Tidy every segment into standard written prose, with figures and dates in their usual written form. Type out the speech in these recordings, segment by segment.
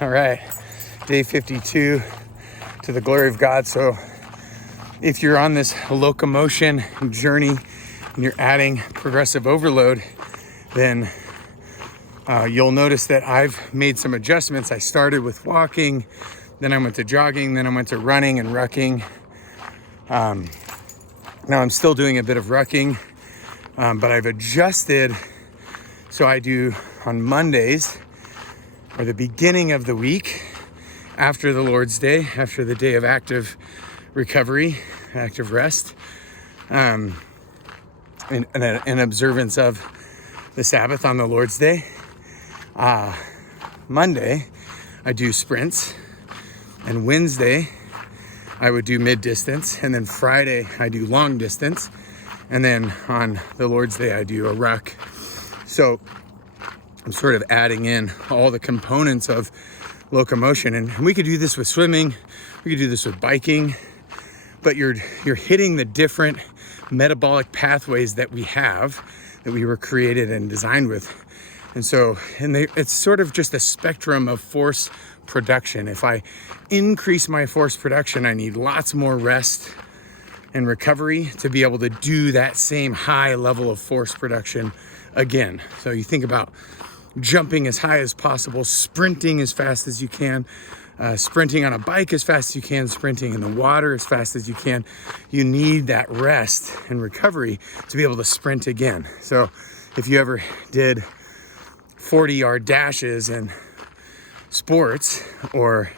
All right, day 52 to the glory of God. So if you're on this locomotion journey and you're adding progressive overload, then you'll notice that I've made some adjustments. I started with walking, then I went to jogging, then I went to running and rucking. Now I'm still doing a bit of rucking, but I've adjusted. So I do on Mondays, or the beginning of the week, after the Lord's Day, after the day of active recovery, active rest, in observance of the Sabbath on the Lord's Day. Monday, I do sprints, and Wednesday, I would do mid-distance, and then Friday, I do long distance, and then on the Lord's Day, I do a ruck. So I'm sort of adding in all the components of locomotion, and we could do this with swimming, we could do this with biking, but you're hitting the different metabolic pathways that we have, that we were created and designed with. And so, it's sort of just a spectrum of force production. If I increase my force production, I need lots more rest and recovery to be able to do that same high level of force production again. So you think about jumping as high as possible, sprinting as fast as you can, sprinting on a bike as fast as you can, sprinting in the water as fast as you can. You need that rest and recovery to be able to sprint again. So if you ever did 40-yard dashes in sports, or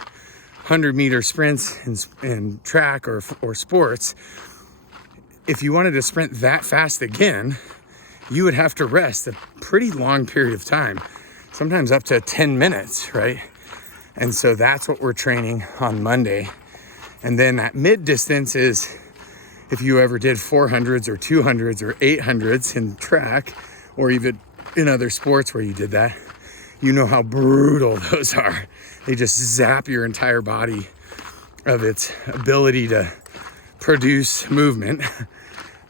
100-meter sprints in track or sports, if you wanted to sprint that fast again, you would have to rest a pretty long period of time, sometimes up to 10 minutes, right? And so that's what we're training on Monday. And then that mid distance is, if you ever did 400s or 200s or 800s in track, or even in other sports where you did that, you know how brutal those are. They just zap your entire body of its ability to produce movement.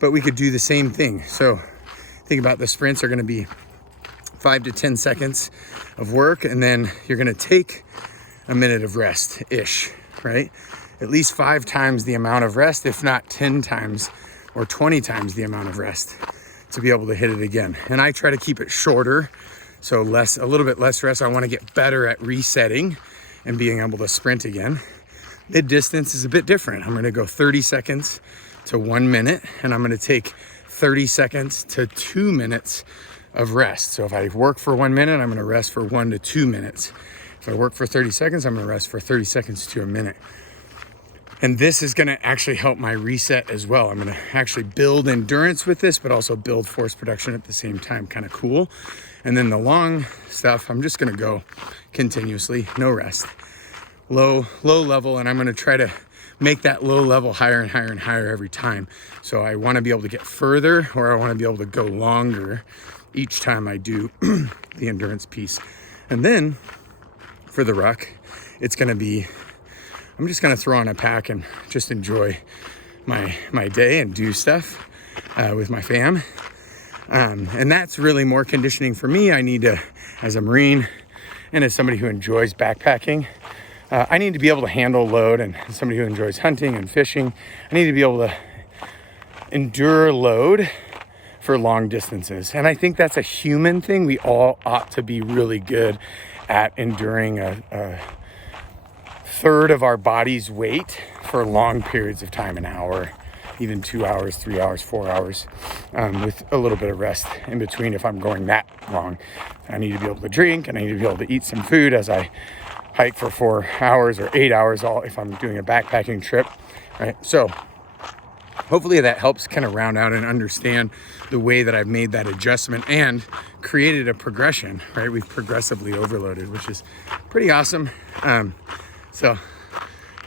But we could do the same thing. So think about the sprints are going to be 5 to 10 seconds of work, and then you're going to take a minute of rest-ish, right? At least 5 times the amount of rest, if not 10 times or 20 times the amount of rest, to be able to hit it again. And I try to keep it shorter, so a little bit less rest. I want to get better at resetting and being able to sprint again. Mid distance is a bit different. I'm going to go 30 seconds to 1 minute, and I'm going to take 30 seconds to 2 minutes of rest. So if I work for 1 minute, I'm going to rest for 1 to 2 minutes. If I work for 30 seconds, I'm going to rest for 30 seconds to a minute. And this is going to actually help my reset as well. I'm going to actually build endurance with this, but also build force production at the same time. Kind of cool. And then the long stuff, I'm just going to go continuously, no rest, low level. And I'm going to try to make that low level higher and higher and higher every time. So I want to be able to get further, or I want to be able to go longer each time I do the endurance piece. And then for the ruck, it's going to be, I'm just going to throw on a pack and just enjoy my day and do stuff with my fam. And that's really more conditioning for me. I need to, as a Marine and as somebody who enjoys backpacking, I need to be able to handle load, and as somebody who enjoys hunting and fishing, I need to be able to endure load for long distances. And I think that's a human thing. We all ought to be really good at enduring a third of our body's weight for long periods of time, an hour, even 2 hours, 3 hours, 4 hours, with a little bit of rest in between. If I'm going that long, I need to be able to drink, and I need to be able to eat some food as I hike for 4 hours or 8 hours, if I'm doing a backpacking trip, right? So hopefully that helps kind of round out and understand the way that I've made that adjustment and created a progression, right? We've progressively overloaded, which is pretty awesome. So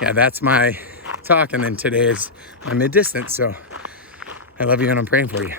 yeah, that's my talk. And then today is my mid-distance. So I love you and I'm praying for you.